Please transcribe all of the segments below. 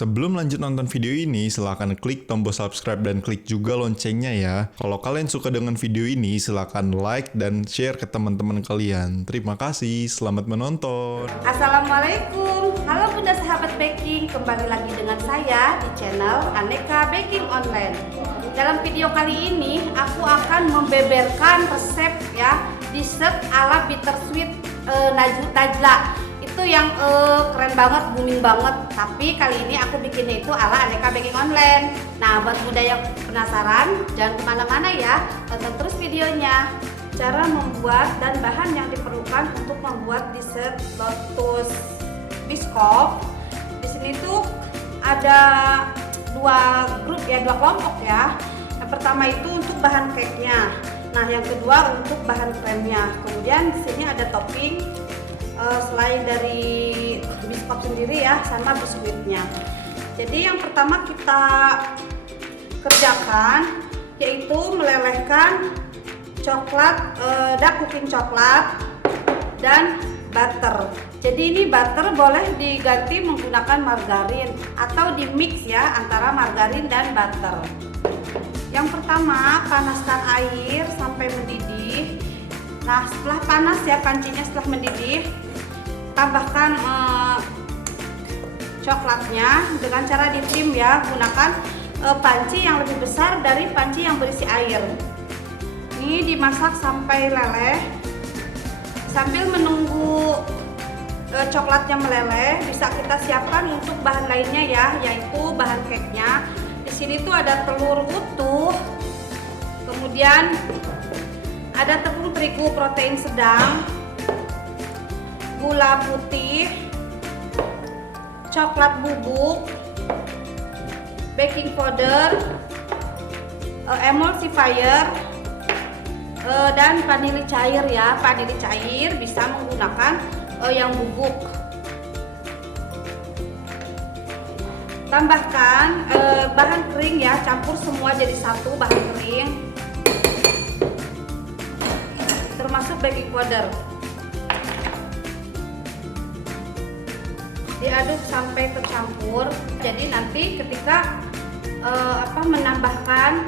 Sebelum lanjut nonton video ini, silahkan klik tombol subscribe dan klik juga loncengnya ya. Kalau kalian suka dengan video ini, silahkan like dan share ke teman-teman kalian. Terima kasih, selamat menonton. Assalamualaikum, halo bunda sahabat baking, kembali lagi dengan saya di channel Aneka Baking Online. Dalam video kali ini, aku akan membeberkan resep ya dessert ala bittersweet Najla. Itu yang keren banget, booming banget. Tapi kali ini aku bikinnya itu ala Aneka Baking Online. Nah, buat bunda yang penasaran, jangan kemana-mana ya, tonton terus videonya. Cara membuat dan bahan yang diperlukan untuk membuat dessert lotus biscoff. Di sini tuh ada dua grup ya, dua kelompok ya. Yang pertama itu untuk bahan cake-nya. Nah, yang kedua untuk bahan kremnya. Kemudian di sini ada topping selain dari biskuit sendiri ya, sama biskuitnya. Jadi yang pertama kita kerjakan yaitu melelehkan coklat, dark cooking coklat dan butter. Jadi ini butter boleh diganti menggunakan margarin atau di mix ya antara margarin dan butter. Yang pertama, panaskan air sampai mendidih. Nah, setelah panas ya pancinya, setelah mendidih, tambahkan coklatnya dengan cara ditim ya, gunakan panci yang lebih besar dari panci yang berisi air. Ini dimasak sampai leleh. Sambil menunggu coklatnya meleleh, bisa kita siapkan untuk bahan lainnya ya, yaitu bahan cake-nya. Di sini tuh ada telur utuh, kemudian ada tepung terigu protein sedang, gula putih, coklat bubuk, baking powder, emulsifier, dan vanili cair ya. Vanili cair bisa menggunakan yang bubuk. Tambahkan bahan kering ya, campur semua jadi satu bahan kering, termasuk baking powder. Diaduk sampai tercampur. Jadi nanti ketika menambahkan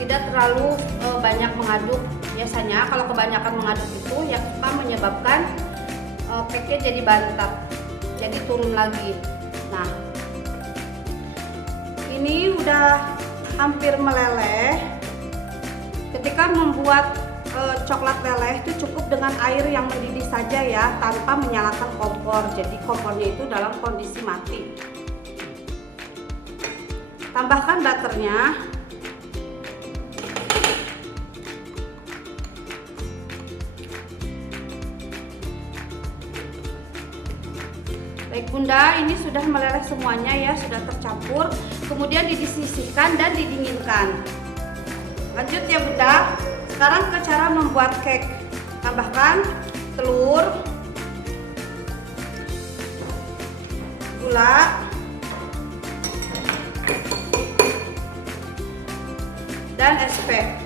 tidak terlalu banyak mengaduk. Biasanya kalau kebanyakan mengaduk itu yang menyebabkan cake-nya jadi bantat, jadi turun lagi. Nah, ini udah hampir meleleh. Ketika membuat coklat leleh itu cukup dengan air yang mendidih saja ya, tanpa menyalakan kompor. Jadi kompornya itu dalam kondisi mati. Tambahkan butternya. Baik bunda, ini sudah meleleh semuanya ya, sudah tercampur. Kemudian disisihkan dan didinginkan. Lanjut ya bunda. Sekarang ke cara membuat cake. Tambahkan telur, gula, dan SP.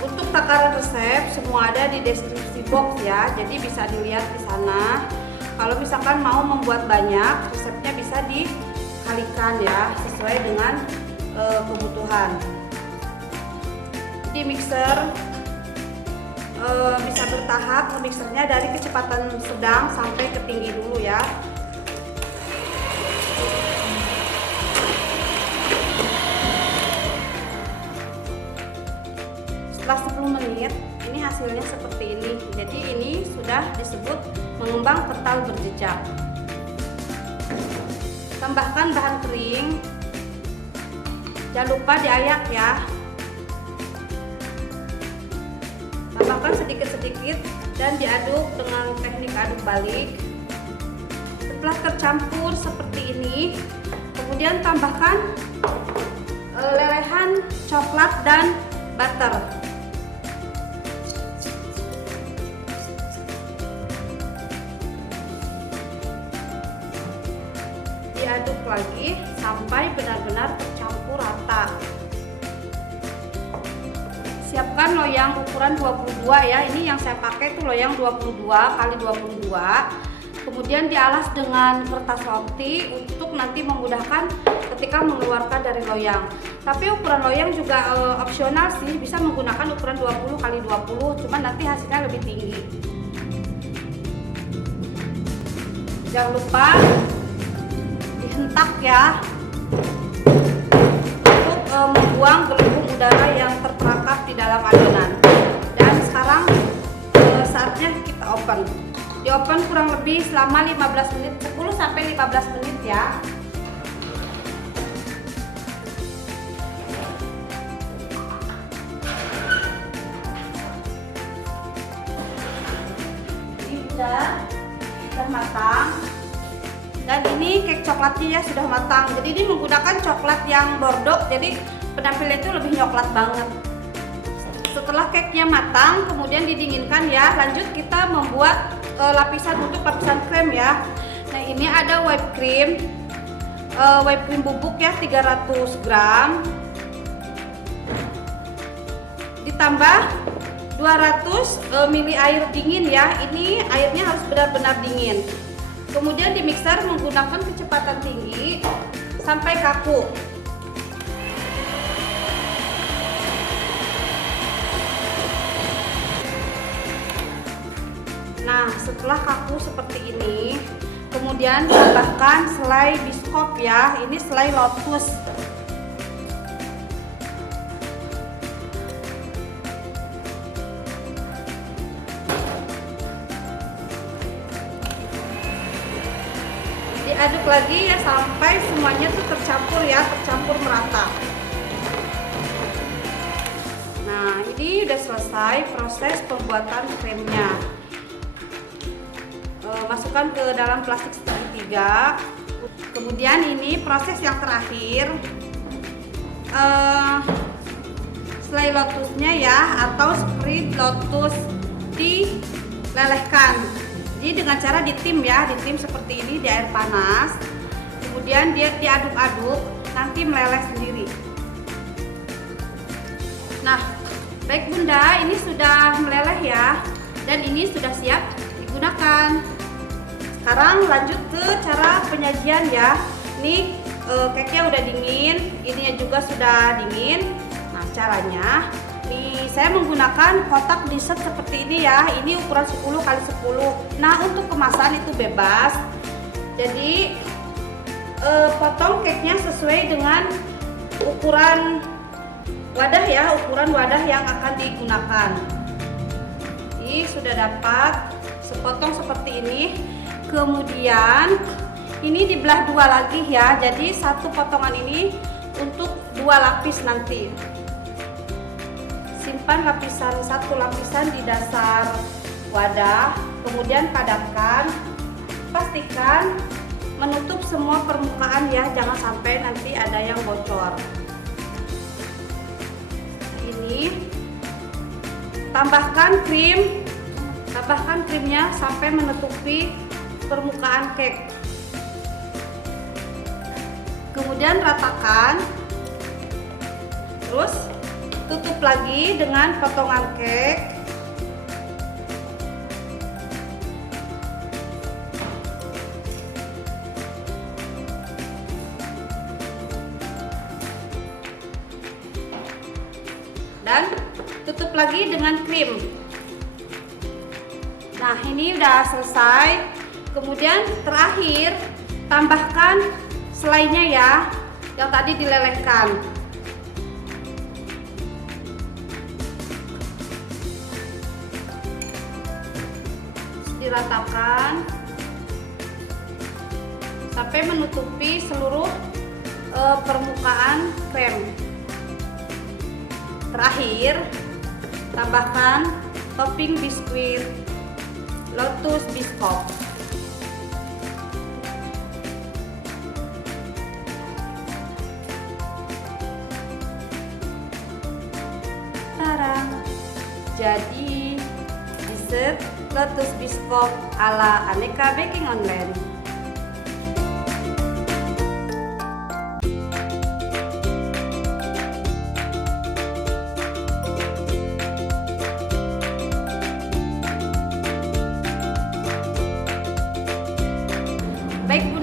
Untuk takaran resep semua ada di deskripsi box ya, jadi bisa dilihat di sana. Kalau misalkan mau membuat banyak, resepnya bisa dikalikan ya, sesuai dengan kebutuhan. Di mixer bisa bertahap, mixernya dari kecepatan sedang sampai ke tinggi dulu ya. Setelah 10 menit ini hasilnya seperti ini. Jadi ini sudah disebut mengembang kental berjejak. Tambahkan bahan kering, jangan lupa diayak ya. Tambahkan sedikit-sedikit dan diaduk dengan teknik aduk balik. Setelah tercampur seperti ini, kemudian tambahkan lelehan coklat dan butter. Diaduk lagi sampai benar-benar tercampur rata. Siapkan loyang ukuran 22 ya. Ini yang saya pakai itu loyang 22 x 22. kemudian dialas dengan kertas roti untuk nanti memudahkan ketika mengeluarkan dari loyang. Tapi ukuran loyang juga opsional sih, bisa menggunakan ukuran 20 x 20, cuman nanti hasilnya lebih tinggi. Jangan lupa dihentak ya, untuk membuang gelembung udara yang terperangkap di dalam adonan. Dan sekarang saatnya kita open. Di open kurang lebih selama 15 menit, 10 sampai 15 menit ya. Ini sudah matang. Dan ini cake coklatnya ya sudah matang. Jadi ini menggunakan coklat yang bordeaux, jadi penampilannya itu lebih coklat banget. Setelah cake-nya matang, kemudian didinginkan ya. Lanjut kita membuat lapisan untuk lapisan krem ya. Nah, ini ada whipped cream bubuk ya 300 gram. Ditambah 200 ml air dingin ya. Ini airnya harus benar-benar dingin. Kemudian di mixer menggunakan kecepatan tinggi sampai kaku. Nah, setelah kaku seperti ini, kemudian tambahkan selai biskop ya. Ini selai lotus. Diaduk lagi ya sampai semuanya tuh tercampur ya, tercampur merata. Nah, ini udah selesai proses pembuatan kremnya. Masukkan ke dalam plastik segitiga. Kemudian ini proses yang terakhir, selai lotusnya ya, atau spread lotus dilelehkan. Jadi dengan cara ditim ya, ditim seperti ini di air panas. Kemudian dia diaduk-aduk, nanti meleleh sendiri. Nah, baik Bunda, ini sudah meleleh ya, dan ini sudah siap digunakan. Sekarang lanjut ke cara penyajian ya. Ini cake-nya udah dingin, ininya juga sudah dingin. Nah, caranya nih saya menggunakan kotak dessert seperti ini ya. Ini ukuran 10 x 10. Nah, untuk kemasan itu bebas. Jadi potong cake-nya sesuai dengan ukuran wadah ya, ukuran wadah yang akan digunakan. Ini sudah dapat sepotong seperti ini. Kemudian ini dibelah dua lagi ya, jadi satu potongan ini untuk dua lapis nanti. Simpan satu lapisan di dasar wadah, kemudian padatkan, pastikan menutup semua permukaan ya, jangan sampai nanti ada yang bocor. Ini tambahkan krimnya sampai menutupi permukaan cake. Kemudian ratakan, terus tutup lagi dengan potongan cake. Dan tutup lagi dengan krim. Nah, ini udah selesai. Kemudian terakhir tambahkan selainya ya, yang tadi dilelehkan. Diratakan sampai menutupi seluruh permukaan krem. Terakhir tambahkan topping biskuit lotus biskop. Jadi dessert lotus biskop ala Aneka Baking Online.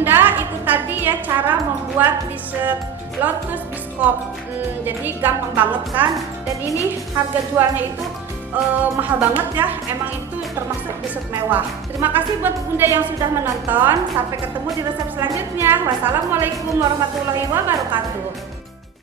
Bunda, itu tadi ya cara membuat dessert lotus biskuit. Jadi gampang banget kan, dan ini harga jualnya itu mahal banget ya, emang itu termasuk dessert mewah. Terima kasih buat Bunda yang sudah menonton. Sampai ketemu di resep selanjutnya. Wassalamualaikum warahmatullahi wabarakatuh.